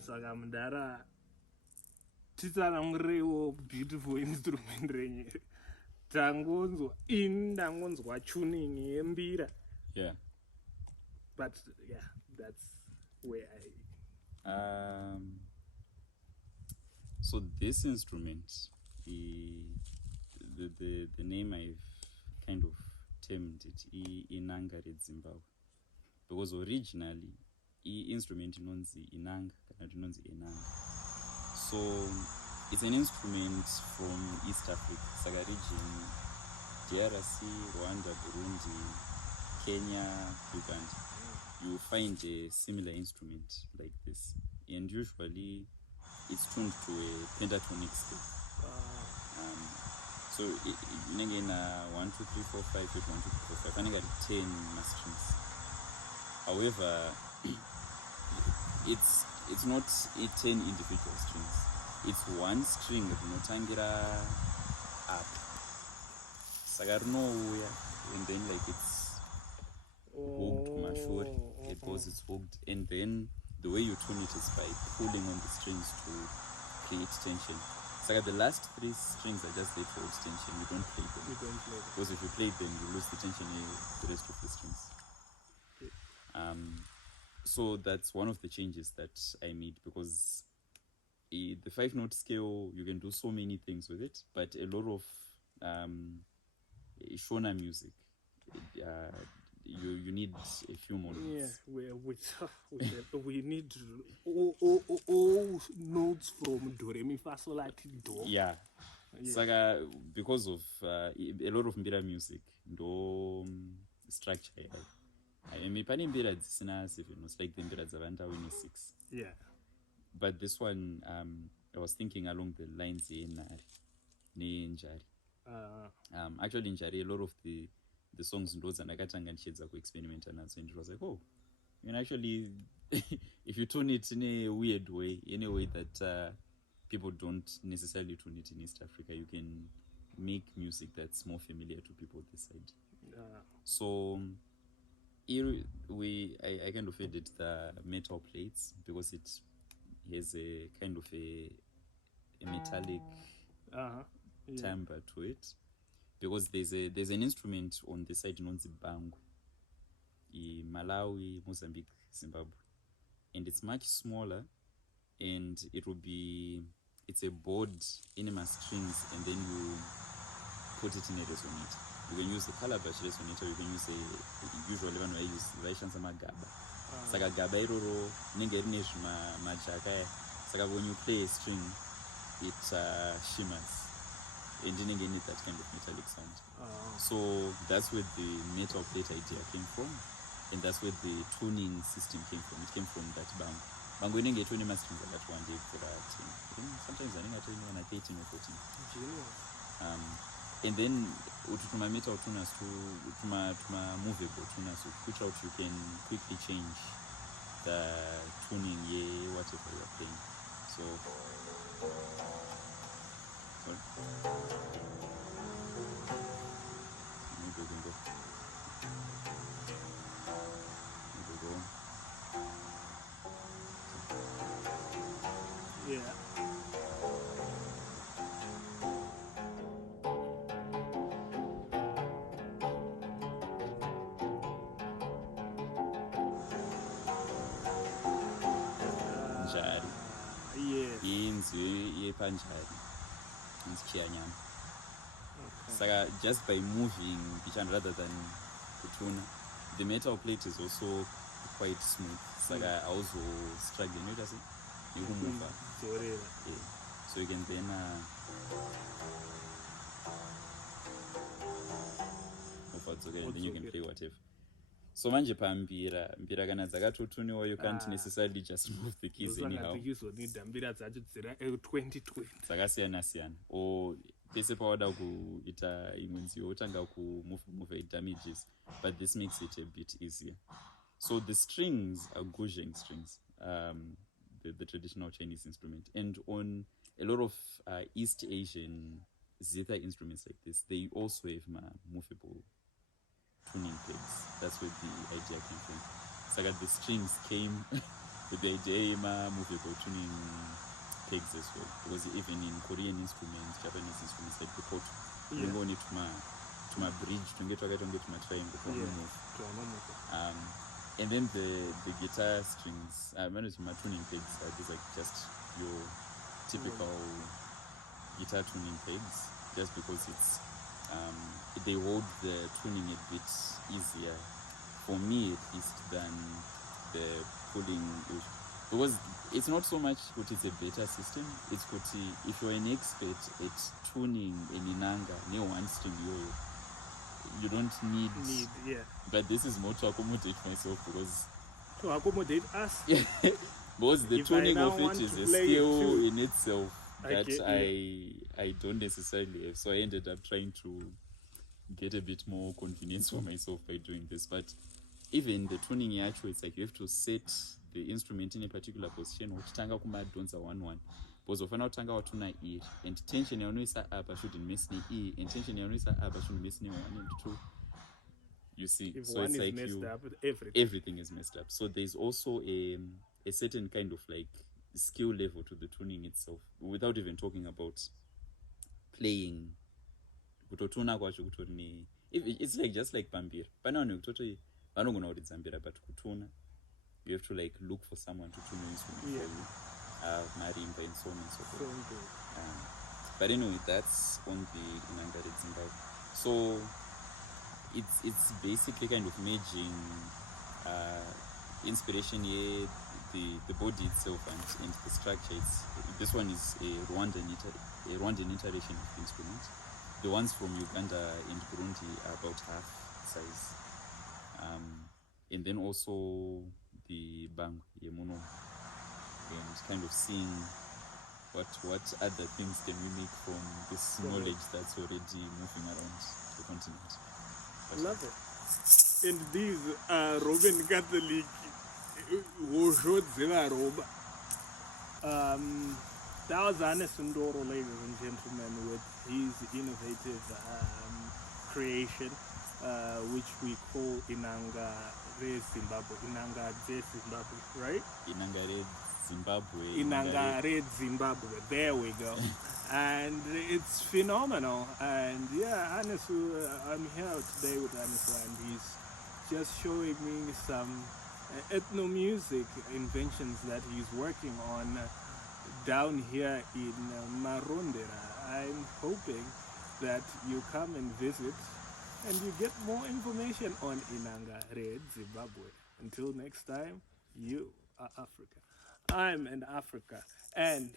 Saka mudara titsanangurewo beautiful instrument renyu ndangonzwa tuning yembira. Yeah. But yeah, that's where so this instrument, the name I've kind of termed it Inanga reDzimbahwe, because originally instrument inonzi Inanga kana inonzi Enanga. So it's an instrument from East Africa, Saga region, DRC, Rwanda, Burundi, Kenya, Uganda. You find a similar instrument like this, and usually it's tuned to a pentatonic scale. So Inanga in 1 2 3 4 5 8 1 2 3 4 5 Inanga 10 strings. However, it's not 10 individual strings. It's one string rinotangira up. Saka rinouya and then like it's hooked mashori. It goes, it's hooked, and then the way you tune it is by pulling on the strings to create tension. Saka the last 3 strings are just there to hold tension. You don't play them. Because if you play them, you lose the tension in the rest of the strings. So that's one of the changes that I made, because the 5-note scale, you can do so many things with it, but a lot of Shona music, you need a few more notes. Yeah, we need all notes from do re mi fa sol la ti do. Yeah. Saka, because of a lot of mbira music, do structure. I mean, pani mbira dzisina 7 notes, like the mbira zavanta wini 6. Yeah. But this one, I was thinking along the lines ne njari. Actually, in Njari, a lot of the songs ndo dzandakatanga ndichedza kuexperimenta nadzo, and it was like, oh, you can actually, if you tune it in a weird way, in a way that people don't necessarily tune it in East Africa, you can make music that's more familiar to people this side. So here I kind of added the metal plates, because it has a kind of a metallic timbre to it, because there's an instrument on the side known as Bangwe, Malawi, Mozambique, Zimbabwe, and it's much smaller, and it's a board in strings, and then you put it in a resonator. You can use the calabash resonator, you can use usually when I use vaishansa magaba. Saka gaba iroro nenge rine majaka. Saka when you play a string, it shimmers, and you need that kind of metallic sound. So that's where the metal plate idea came from, and that's where the tuning system came from. It came from that Bangwe nenge 20 strings at that one day for that. Sometimes I think I told you when I 13 or 14. And then utuma metal tuners to movable tuners, which out you can quickly change the tuning, whatever you're playing. So yeah. njari. Yes. Inzwi yepanjari. Inzwi chiyanyama. Saka just by moving Bichan rather than kutuna, the metal plate is also quite smooth. Saka also struggling, you see? You can move. Yeah. So you can then move out, okay, then you can play whatever. So manje pa mbira kana dzakatotuniwa, you can't necessarily just move the keys anyhow. Mbira dzacho dzira 2020 dzakasiyana-siyana, or pese pawada kuita imwe nziyo wotanga kumove damages, but this makes it a bit easier. So the strings are guzheng strings, the traditional Chinese instrument, and on a lot of East Asian zither instruments like this, they also have movable tuning pegs. That's where the idea came from. So the strings came with the idea of movable tuning pegs as well, because even in Korean instruments, Japanese instruments like the pot, you go need to my bridge to get to my triangle for move. And then the guitar strings, managed my tuning pegs. These are just your typical guitar tuning pegs, just because it's they hold the tuning a bit easier for me at least than the pulling, because it's not so much what it's a better system, it's what if you're an expert at tuning an Inanga near one string, you don't need but this is more to accommodate myself, because to accommodate us because the tuning of it is a skill in itself that I don't necessarily have, so I ended up trying to get a bit more convenience for myself by doing this. But even the tuning actually, it's like you have to set the instrument in a particular position, which tanga kumadonza 1-1, because ofana utanga watuna E, and tension yanoisa up shouldn't miss ni E, and tension yanoisa up shouldn't miss ni 1 and 2. You see, if so one it's is like messed up, everything is messed up. So there's also a certain kind of like skill level to the tuning itself, without even talking about playing. Kutotuna kwacho kutori it's like just like pambira. Panano kutoti vanogona reDzimbahwe, but kutuna you have to like look for someone to tune instrument for you, marimba and so on and so forth. But anyway, that's on the Inanga reDzimbahwe. So it's basically kind of merging inspiration here, the body itself and the structure. This one is a Rwandan iteration of the instrument. The ones from Uganda and Burundi are about half size. And then also the Bangwe, and kind of seeing what other things can we make from this knowledge that's already moving around the continent. I love it. And these are Roman Catholic Roba. That was Anesu Ndoro, ladies and gentlemen, with his innovative creation, which we call Inanga reDzimbahwe. Inanga reDzimbahwe, right? Inanga reDzimbahwe. Inanga reDzimbahwe. There we go. And it's phenomenal. And yeah, Anesu, I'm here today with Anesu, and he's just showing me some ethno-music inventions that he's working on down here in Marondera. I'm hoping that you come and visit and you get more information on Inanga reDzimbahwe. Until next time, you are Africa. I'm in Africa, and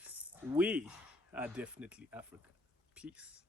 we are definitely Africa. Peace.